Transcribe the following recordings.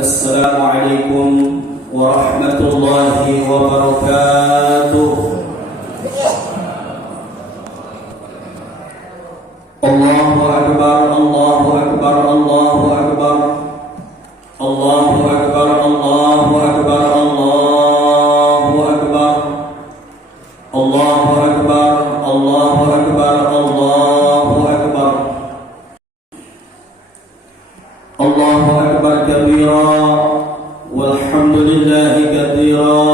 Assalamualaikum warahmatullahi wabarakatuh. Allahu akbar, Allahu akbar, Allahu akbar. Allahu akbar, Allahu akbar, Allahu akbar. Allahu akbar, Allahu akbar, Allahu akbar. Allahu akbar kabira walhamdulillahi katsira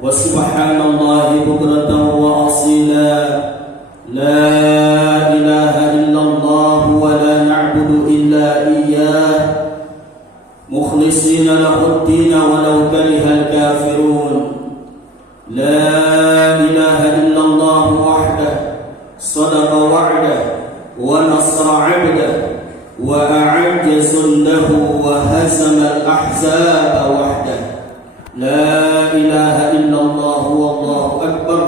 wa subhanallahi bukratan wa asila. La ilaha illallah wa la na'budu illa iyyah mukhlisina lahu-d-din walau karihal kafirun. La ilaha illallah wahdah sadaqa wa'dah wa nasra 'abdah wa a'adda sundahu wa hazama al-ahzaba wahdah. La ilaha illallah wallahu akbar.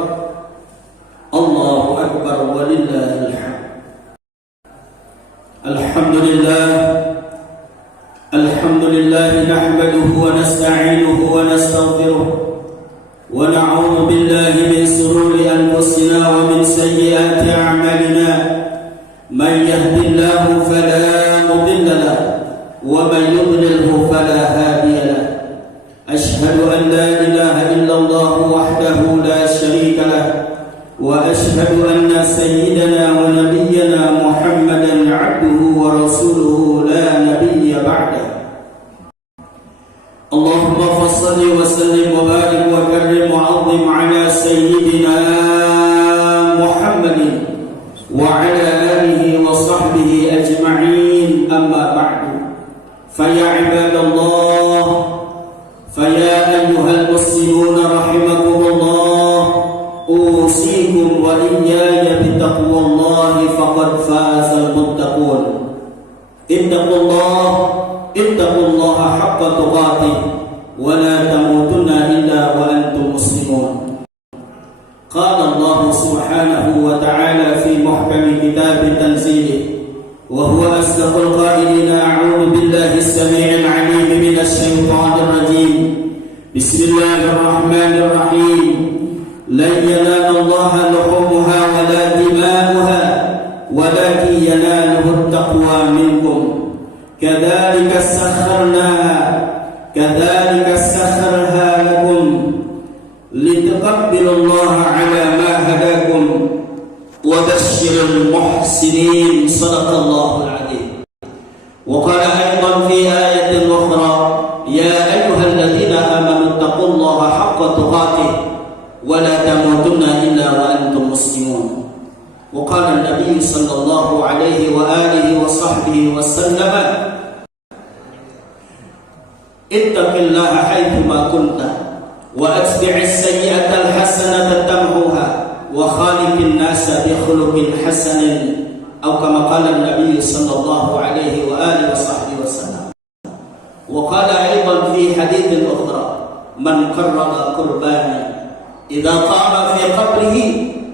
Allahu akbar walillahil hamd. Alhamdulillah, alhamdulillah nahmaduhu wa nasta'inuhu wa nastaghfiruh wa na'udzu billahi min shururi anfusina wa min sayyiati a'malina. Man yahdihillahu fala mudilla lahu wa man yudlilhu fala hadiya lahu. Ashhadu an la ilaha illallah wahdahu la sharika lahu wa ashhadu anna sayyidana wa nabiyyana Muhammadan 'abduhu wa rasuluhu la nabiyya ba'dahu. Allahumma fassalli wa sallim wa barik wa karrim wa 'azzim 'ala sayyidina Muhammadin wa 'ala alihi wa sahbihi ajma'in. Amma ba'du. Fa ya 'ibadallah, fa ya ayyuhal muslimun rahimakumullah, usikum wa iyaya bitaqwallahi faqad fazal muttaqun. Ittaqullaha haqqa tuqatih wa la tamutunna illa wa antum muslimun. Qala Allah subhanahu wa ta'ala fi muhkami kitab tanzilih wa huwa asdaqul qailina. A'udzu billahi as-sami'il 'alim minasy syaithanir rajim. Bismillahirrahmanirrahim. Lan yanalallaha luhumuha wa la dima'uha walakin yanaluhu at-taqwa minkum. Kadzalika sakharnaha lakum litaqabbilallaha 'ala ma hadakum wa basyiril muhsinin. Shadaqallahul 'adzim. Wa qala aydan fi ayatin ukhra, ya ayyuhalladzina amanu taqullaha haqqa tuqatih wa la tamutunna illa wa antum muslimun. Wa qala an-nabiy sallallahu alaihi wa alihi wa sahbihi wa sallam, ittaqillaha haitsu ma kunta wa atbi'is sayyi'ata al-hasanata tamhuha wa khaliqin nasa bi khuluqin hasanin, atau kama qala an-nabiy sallallahu alaihi wa alihi wa sahbihi wa sallam. Wa qala aidan fi haditsin ukhra, man qarraba qurbana idza qama fi qabrihi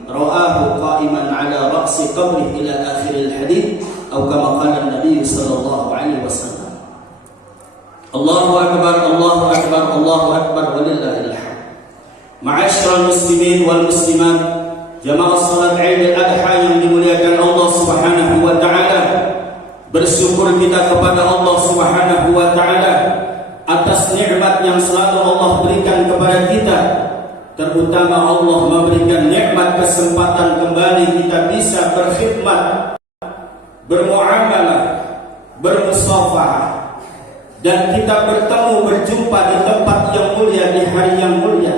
ra'ahu qa'iman 'ala ra'si qabrihi ila akhir al-hadits, atau kama qala an-nabiy sallallahu alaihi wasallam. Allahu akbar, Allahu akbar, Allahu akbar walillahil hamd. Ma'asyiral muslimin wal muslimat, jamaah salat Idul Adha yang dimuliakan Allah Subhanahu wa taala, bersyukur kita kepada Allah Subhanahu wa taala atas nikmat yang selalu Allah berikan kepada kita. Terutama Allah memberikan nikmat kesempatan kembali kita bisa berkhidmat, bermuamalah, bermusafahah, dan kita bertemu berjumpa di tempat yang mulia, di hari yang mulia.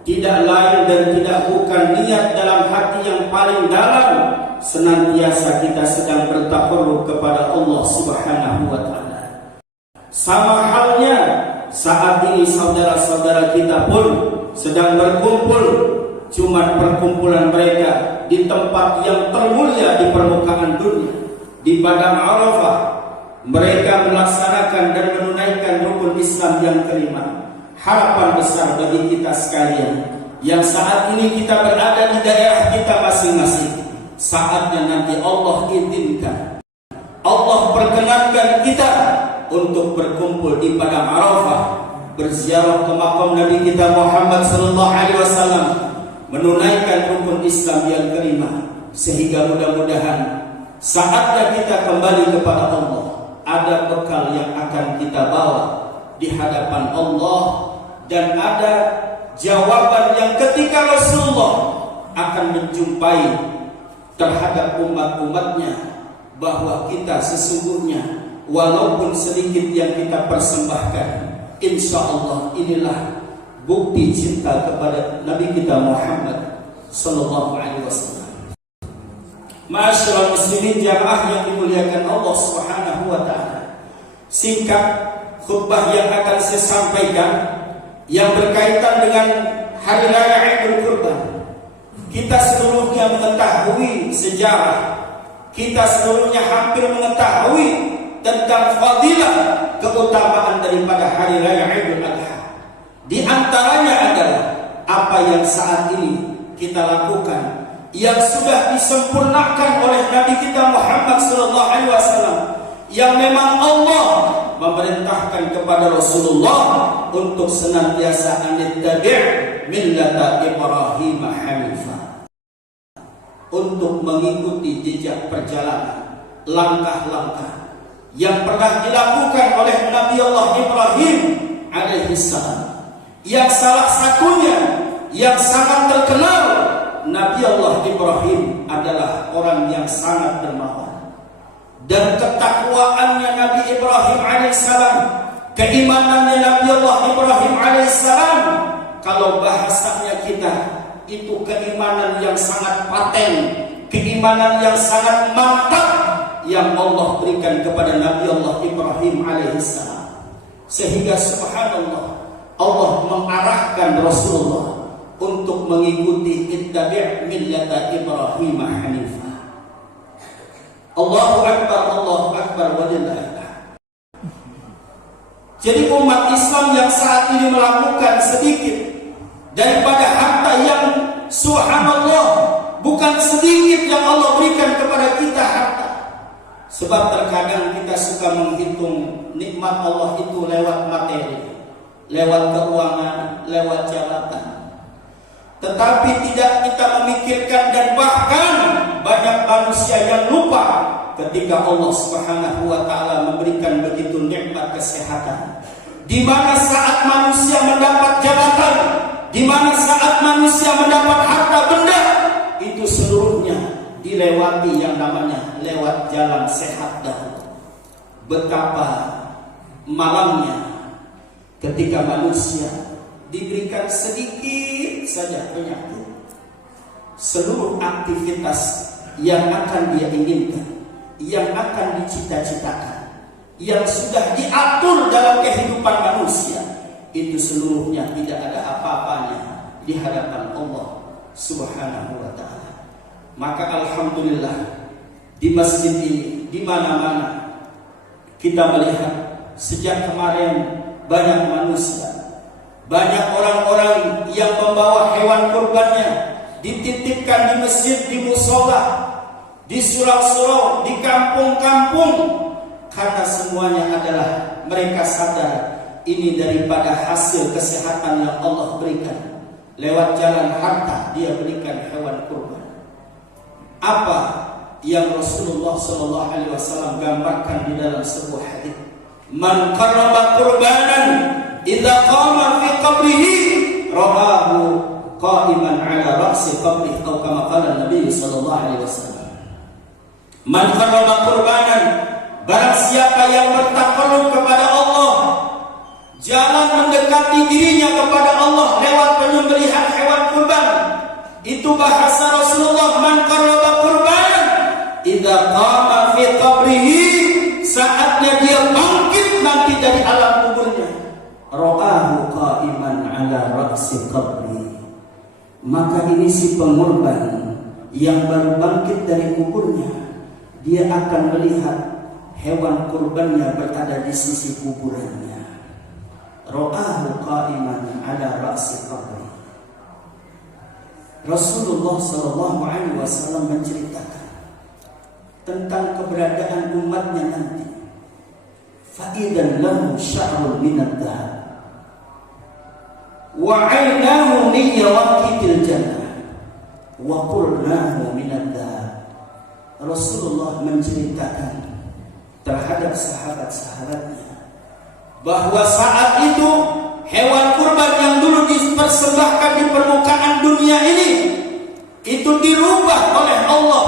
Tidak lain dan tidak bukan niat dalam hati yang paling dalam, senantiasa kita sedang bertakarrub kepada Allah Subhanahu wa taala. Sama halnya saat ini saudara-saudara kita pun sedang berkumpul, cuma perkumpulan mereka di tempat yang termulia di permukaan dunia, di padang Arafah. Mereka melaksanakan dan menunaikan rukun Islam yang kelima. Harapan besar bagi kita sekalian yang saat ini kita berada di daerah kita masing-masing, saatnya nanti Allah izinkan, Allah perkenankan kita untuk berkumpul di padang Arafah, berziarah ke makam Nabi kita Muhammad sallallahu alaihi wasallam, menunaikan rukun Islam yang kelima, sehingga mudah-mudahan saatnya kita kembali kepada Allah, ada bekal yang akan kita bawa di hadapan Allah, dan ada jawaban yang ketika Rasulullah akan menjumpai terhadap umat-umatnya, bahwa kita sesungguhnya walaupun sedikit yang kita persembahkan, insya Allah inilah bukti cinta kepada Nabi kita Muhammad sallallahu alaihi wasallam. Ma'asyiral muslimin jamaah yang dimuliakan Allah Subhanahu wa taala. Singkat khutbah yang akan saya sampaikan yang berkaitan dengan hari raya Idul Kurban. Kita seluruhnya mengetahui sejarah, kita seluruhnya hampir mengetahui tentang fadilah keutamaan daripada hari raya Idul Adha. Di antaranya adalah apa yang saat ini kita lakukan, yang sudah disempurnakan oleh Nabi kita Muhammad sallallahu alaihi wasallam, yang memang Allah memerintahkan kepada Rasulullah untuk senantiasa anittabi' millata Ibrahim hanifah, untuk mengikuti jejak perjalanan, langkah-langkah yang pernah dilakukan oleh Nabi Allah Ibrahim alaihi salam, yang salah satunya yang sangat terkenal, Nabi Allah Ibrahim adalah orang yang sangat dermawan, dan ketakwaannya Nabi Ibrahim alaihissalam, keimanannya Nabi Allah Ibrahim alaihissalam, kalau bahasanya kita itu keimanan yang sangat paten, keimanan yang sangat mantap yang Allah berikan kepada Nabi Allah Ibrahim alaihissalam, sehingga subhanallah Allah mengarahkan Rasulullah untuk mengikuti ittabi' millata Ibrahim hanifah. Allahu akbar, Allahu akbar, walillahil hamd. Jadi umat Islam yang saat ini melakukan sedikit daripada harta yang subhanallah, bukan sedikit yang Allah berikan kepada kita harta. Sebab terkadang kita suka menghitung nikmat Allah itu lewat materi, lewat keuangan, lewat jabatan. Tetapi tidak kita memikirkan, dan bahkan banyak manusia yang lupa ketika Allah Subhanahu wa taala memberikan begitu nikmat kesehatan, di mana saat manusia mendapat jabatan, di mana saat manusia mendapat harta benda, itu seluruhnya dilewati yang namanya lewat jalan sehat dahulu. Betapa malamnya ketika manusia diberikan sedikit saja penyakit, seluruh aktivitas yang akan dia inginkan, yang akan dicita-citakan, yang sudah diatur dalam kehidupan manusia, itu seluruhnya tidak ada apa-apanya di hadapan Allah Subhanahu wa taala. Maka alhamdulillah di masjid ini, di mana-mana kita melihat sejak kemarin banyak manusia, banyak orang-orang yang membawa hewan kurbannya, dititipkan di masjid, di musola, di surau-surau, di kampung-kampung, karena semuanya adalah mereka sadar ini daripada hasil kesehatan yang Allah berikan. Lewat jalan harta dia berikan hewan kurban. Apa yang Rasulullah SAW gambarkan di dalam sebuah hadis, man qarraba qurbanan idza qama fi qabrihi ra'ahu qa'iman 'ala ra'si qabrihi, atau kama qala Nabi sallallahu alaihi wasallam. Man qarraba qurbanan, barang siapa yang bertakarrub kepada Allah, jalan mendekati dirinya kepada Allah lewat penyembelihan hewan kurban, itu bahasa Rasulullah, man qarraba qurbanan idza qama fi qabrihi, saatnya dia bangkit nanti dari alam kuburnya, ra'ahu qa'iman 'ala ra'si qabri, maka ini si pengorban yang baru bangkit dari kuburnya, dia akan melihat hewan kurbannya berada di sisi kuburannya. Ra'ahu qa'iman 'ala ra'si qabri. Rasulullah SAW menceritakan tentang keberadaan umatnya nanti. Fa'idan lahu sya'run minad dhahab wa 'ainahu min yawaqitil jannah wa qulnahu minad dhahab. Rasulullah menceritakan terhadap sahabat-sahabatnya bahwa saat itu hewan kurban yang dulu dipersembahkan di permukaan dunia ini itu dirubah oleh Allah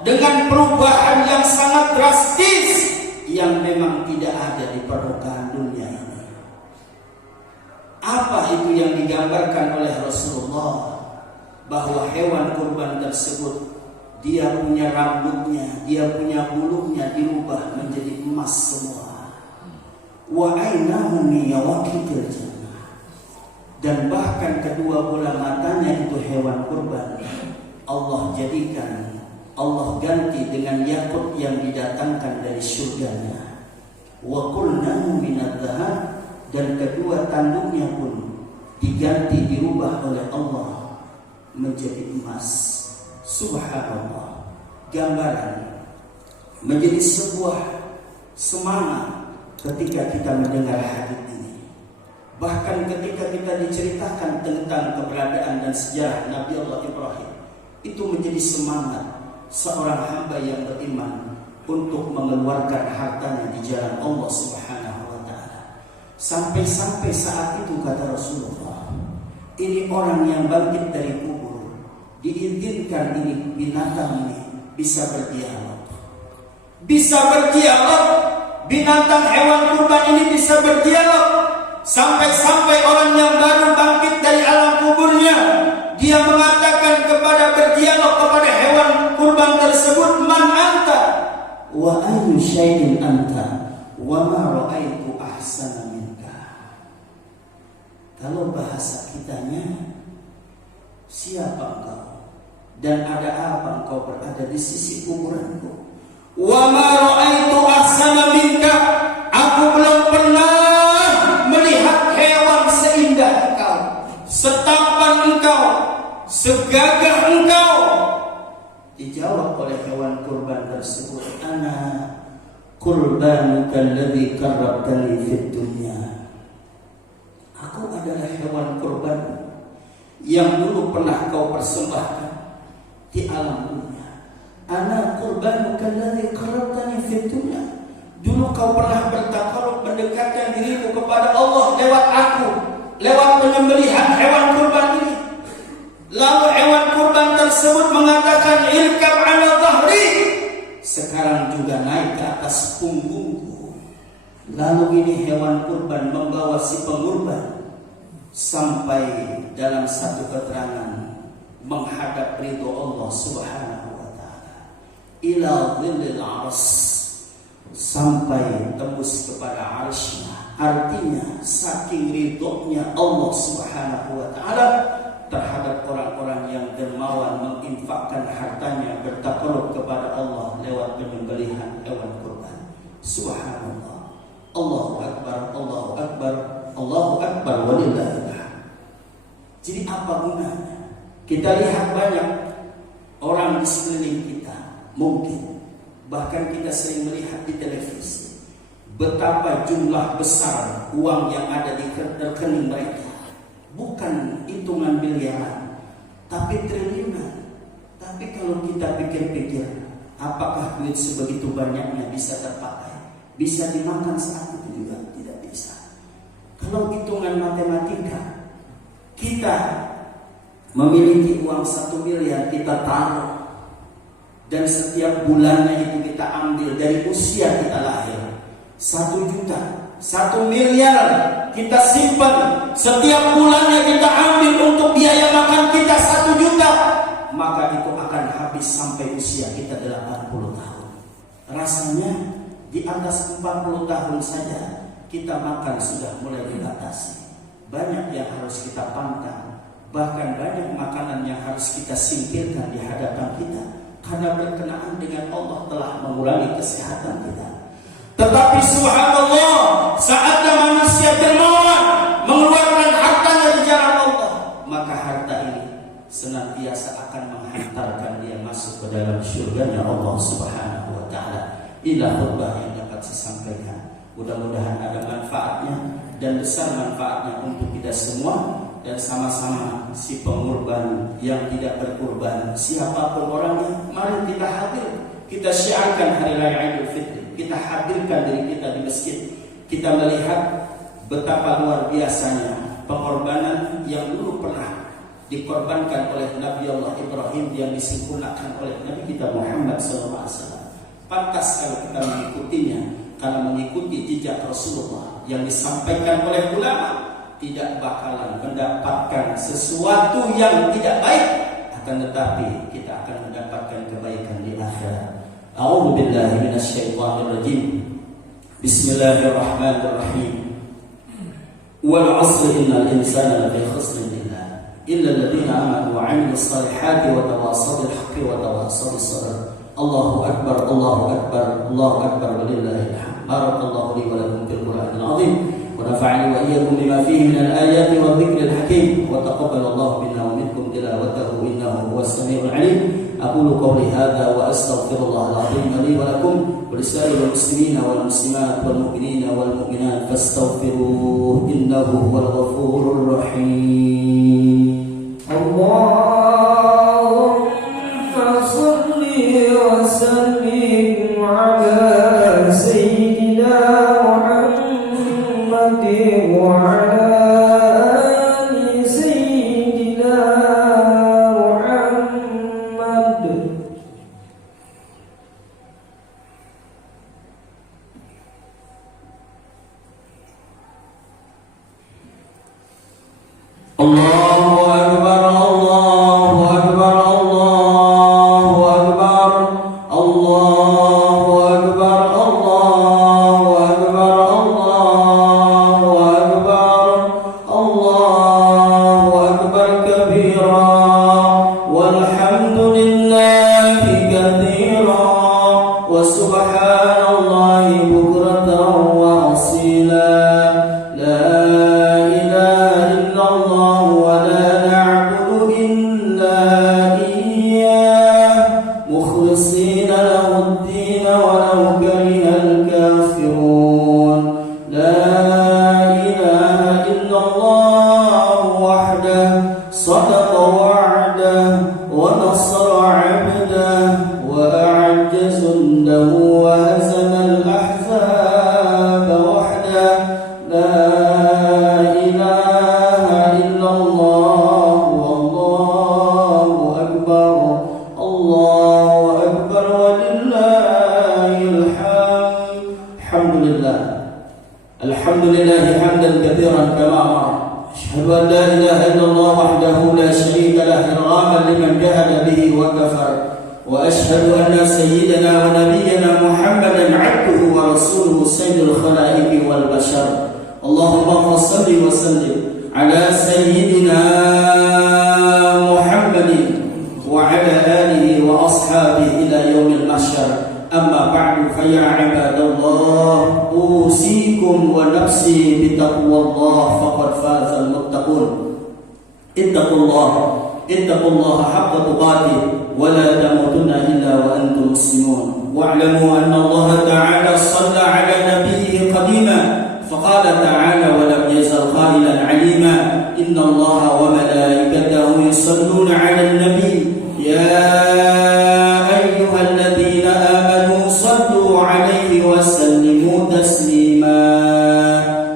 dengan perubahan yang sangat drastis yang memang tidak ada di permukaan dunia ini. Apa itu yang digambarkan oleh Rasulullah? Bahwa hewan kurban tersebut dia punya rambutnya, dia punya bulunya dirubah menjadi emas semua. Wa ainahu min yawaqitil jannah. Dan bahkan kedua bola matanya itu hewan kurban Allah jadikan, Allah ganti dengan yakut yang didatangkan dari surganya. Wa qulnahu minad dhahab. Dan kedua tanduknya pun diganti, dirubah oleh Allah menjadi emas. Subhanallah. Gambaran menjadi sebuah semangat ketika kita mendengar hadis ini. Bahkan ketika kita diceritakan tentang keberadaan dan sejarah Nabi Allah Ibrahim, itu menjadi semangat seorang hamba yang beriman untuk mengeluarkan hartanya di jalan Allah Subhanahu wa ta'ala. Sampai-sampai saat itu kata Rasulullah, ini orang yang bangkit dari kubur, diizinkan ini binatang ini bisa berdialog. Bisa berdialog, binatang hewan kurban ini bisa berdialog. Sampai-sampai orang yang baru bangkit dari alam kuburnya, dia mengatakan kepada berdialog kepada hewan kurban tersebut, man anta wa ayyu syai'in anta wa ma ra'aitu ahsana minka. Kalau bahasa kitanya, siapa engkau dan ada apa engkau berada di sisi kuburanku? Wa ma ra'aitu ahsana minka. Aku belum pernah melihat hewan seindah engkau, setampan engkau, segagah engkau. Dijawab oleh hewan kurban tersebut, ana qurbanuka alladhi qarrabtani fid dunya. Aku adalah hewan kurban yang dulu pernah kau persembahkan di alam dunia. Ana qurbanuka alladhi qarrabtani fid dunya. Dulu kau pernah bertakarub mendekatkan dirimu kepada Allah lewat aku, lewat penyembelihan hewan kurban ini. Lalu hewan kurban tersebut mengatakan, irkab ala dhahri. Sekarang juga naik ke atas punggungku. Lalu ini hewan kurban membawa si pengurban sampai dalam satu keterangan menghadap ridho Allah Subhanahu wa ta'ala. Ila dhillil arsy, sampai tembus kepada arsy-Nya. Artinya saking ridhonya Allah Subhanahu wa ta'ala terhadap orang-orang yang dermawan menginfakkan hartanya bertakarub kepada Allah lewat penyembelihan hewan kurban. Subhanallah. Allahu akbar, Allahu akbar, Allahu akbar walillahil hamd. Jadi apa gunanya? Kita lihat banyak orang di sekeliling kita, mungkin bahkan kita sering melihat di televisi betapa jumlah besar uang yang ada di rekening mereka. Bukan hitungan miliaran, tapi triliunan. Tapi kalau kita pikir-pikir, apakah duit sebegitu banyaknya bisa terpakai? Bisa dimakan saat itu juga tidak bisa. Kalau hitungan matematika, kita memiliki uang 1 miliar kita taruh, dan setiap bulannya itu kita ambil dari usia kita lahir 1 juta, 1 miliar kita simpan, setiap bulannya kita ambil untuk biaya makan kita 1 juta, maka itu akan habis sampai usia kita 80 tahun. Rasanya di atas 40 tahun saja kita makan sudah mulai dibatasi. Banyak yang harus kita pantang, bahkan banyak makanan yang harus kita singkirkan di hadapan kita karena berkenaan dengan Allah telah mengurangi kesehatan kita. Tetapi subhanallah, saatnya manusia dermawan mengeluarkan hartanya di jalan Allah, maka harta ini senantiasa akan menghantarkan dia masuk ke dalam syurganya Allah Subhanahu wa ta'ala. Inilah khutbah yang dapat saya sampaikan. Mudah-mudahan ada manfaatnya dan besar manfaatnya untuk kita semua, dan sama-sama si pengorban yang tidak berkorban siapapun orangnya, mari kita hadir, kita syiarkan hari raya Idul Fitri, kita hadirkan diri kita di masjid, kita melihat betapa luar biasanya pengorbanan yang dulu pernah dikorbankan oleh Nabi Allah Ibrahim yang disempurnakan oleh Nabi kita Muhammad SAW. Pantas kalau kita mengikutinya, karena mengikuti jejak Rasulullah yang disampaikan oleh ulama, tidak bakalan mendapatkan sesuatu yang tidak baik, akan tetapi kita akan mendapatkan kebaikan di akhirat. A'udzu billahi minasyaitonir rajim. Bismillahirrahmanirrahim. Wal 'asri innal insana lafi khusr illa alladziina aamanu wa 'amilus salihati wa tawassaw bil haqqi wa tawassaw bis sabr. Allahu akbar, Allahu akbar, Allahu akbar, walillahil hamd. Barakallahu li wa lakum fil Qur'anil 'azim wa nafa'ani wa iyyakum bima fihi minal ayati wadh dhikril hakim wa taqabbalallahu minna wa minkum tilawatahu innahu huwas samiul 'alim. Aqulu qawli hadha wa astaghfirullahal 'azim li wa lakum wa lisa'iril muslimina wal muslimat wal mu'minina wal mu'minat fastaghfiruhu innahu huwal ghafurur rahim. Allahumma shalli wa sallim ala sayyidina Muhammadin wa ala ali sayyidina Muhammad. Allahu akbar, Allahu akbar, Allahu akbar, Allahu akbar, Allahu akbar, Allahu akbar, Allahu akbar kabira walhamdulillahi katsira wa subhanallahi bukratan wa asila. Alhamdulillah hamdan katsiran kama amara. Asyhadu an la ilaha illallah wahdahu la syarika lah irghaman liman jahada bihi wa kafar. Wa asyhadu anna sayyidana wa nabiyyana Muhammadan 'abduhu wa rasuluhu sayyidul khalaiqi wal bashar. Allahumma shalli wa sallim ala sayyidina Muhammadin wa ala alihi wa ashabihi ila yaumil mahsyar. Amma ba'du, faya ibadallah, usikum wa nafsi bitaqwallah faqad fazal muttaqun. Ittaqullaha haqqa tuqatih wa la tamutunna illa wa antum muslimun. Wa'lamu anna Allah ta'ala shalla 'ala nabiyhi qadima faqala ta'ala wa lam yazal qailan 'alima inna Allah wa malaikatahu yusalluna 'alan nabiy ya ayyuhalladhina amanu sallu 'alaihi wa sallimu taslima.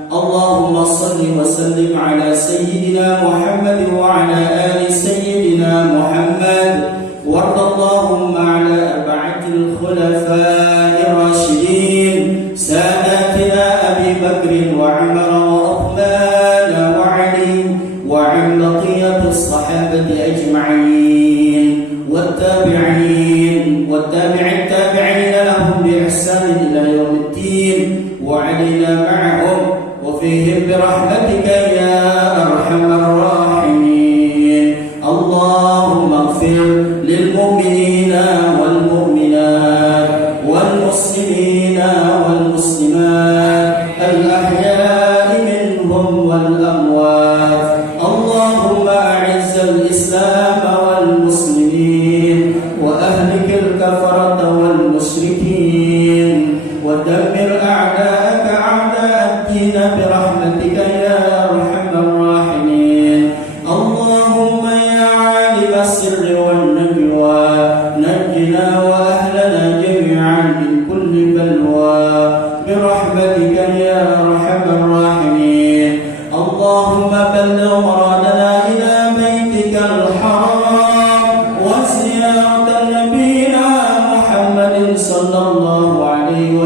Allahumma salli wa sallim 'ala sayyidina Muhammad wa 'ala ali sayyidina Muhammad warḍallahumma 'ala arba'atil khulafa'ir rasyidin sadatina Abi Bakr wa Umar wa Uthman wa Ali wa 'an baqiyatis sahabati ajma'in والتابعين التابعين لهم بإحسان إلى يوم الدين وعلينا معهم وفيهم برحمتك يا أرحم الراحمين. اللهم اغفر للمؤمنين والمؤمنات والمسلمين والمسلمات الأحياء منهم والأموات. اللهم أعز الإسلام والمسلمين وأهلك الكفرة والمشركين ودمر أعداءك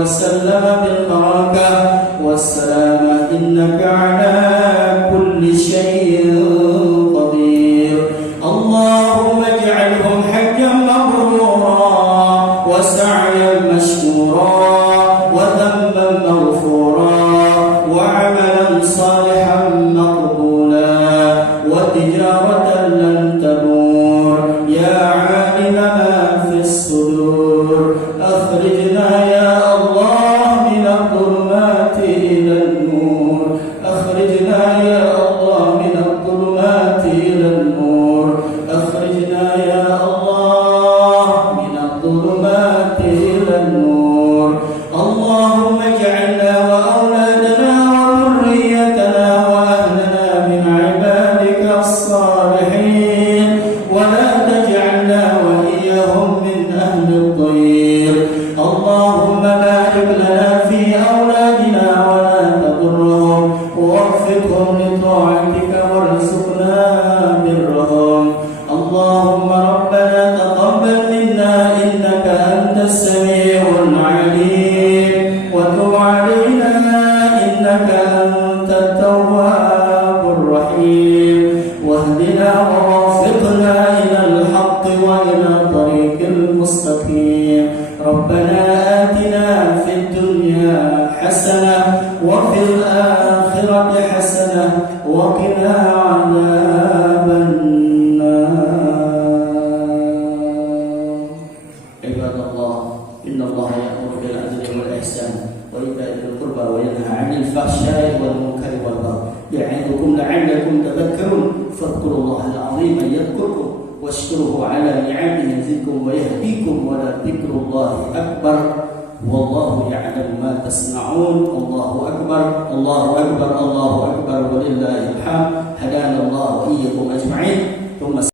وسلم بالبركة والسلامة إنك على كل شيء قدير. اللهم اجعلهم حجا مبرورا وسعيا مشكورا وذنبا مغفورا وعملا صالحا مقبولا وتجارة لن تبور. يا عالم ما في الصدور أخرجنا يا الله من الظلمات إلى النور. أخرجنا يا الله من الظلمات إلى النور. أخرجنا يا الله من الظلمات إلى النور. اللهم اجعلنا وأولادنا وذريتنا وأهلنا من عبادك الصالحين ولا تجعلنا وإياهم من أهل الضير. اللهم بارك لنا في أولادنا ولا تضرهم ووفقهم لطاعتك وارزقنا برهم. اللهم ربنا تقبل منا إنك أنت السميع العليم وتب علينا إنك أنت التواب الرحيم واهدنا ووفقنا إلى الحق وإلى طريق المستقيم. ربنا آتنا في الدنيا حسنة وفي الآخرة حسنة وقنا عذاب النار. عباد الله إن الله يأمر بالعدل والإحسان وإيتاء ذي القربى وينهى عن الفحشاء والمنكر والبغي يعظكم لعلكم تذكرون. فاذكروا الله العظيم يذكركم واشكروه على نعمه يزدكم ويهديكم ولذكر الله أكبر والله يعلم ما تصنعون. الله أكبر الله أكبر الله أكبر ولله الحمد. هدانا الله وإياكم أجمعين. ثم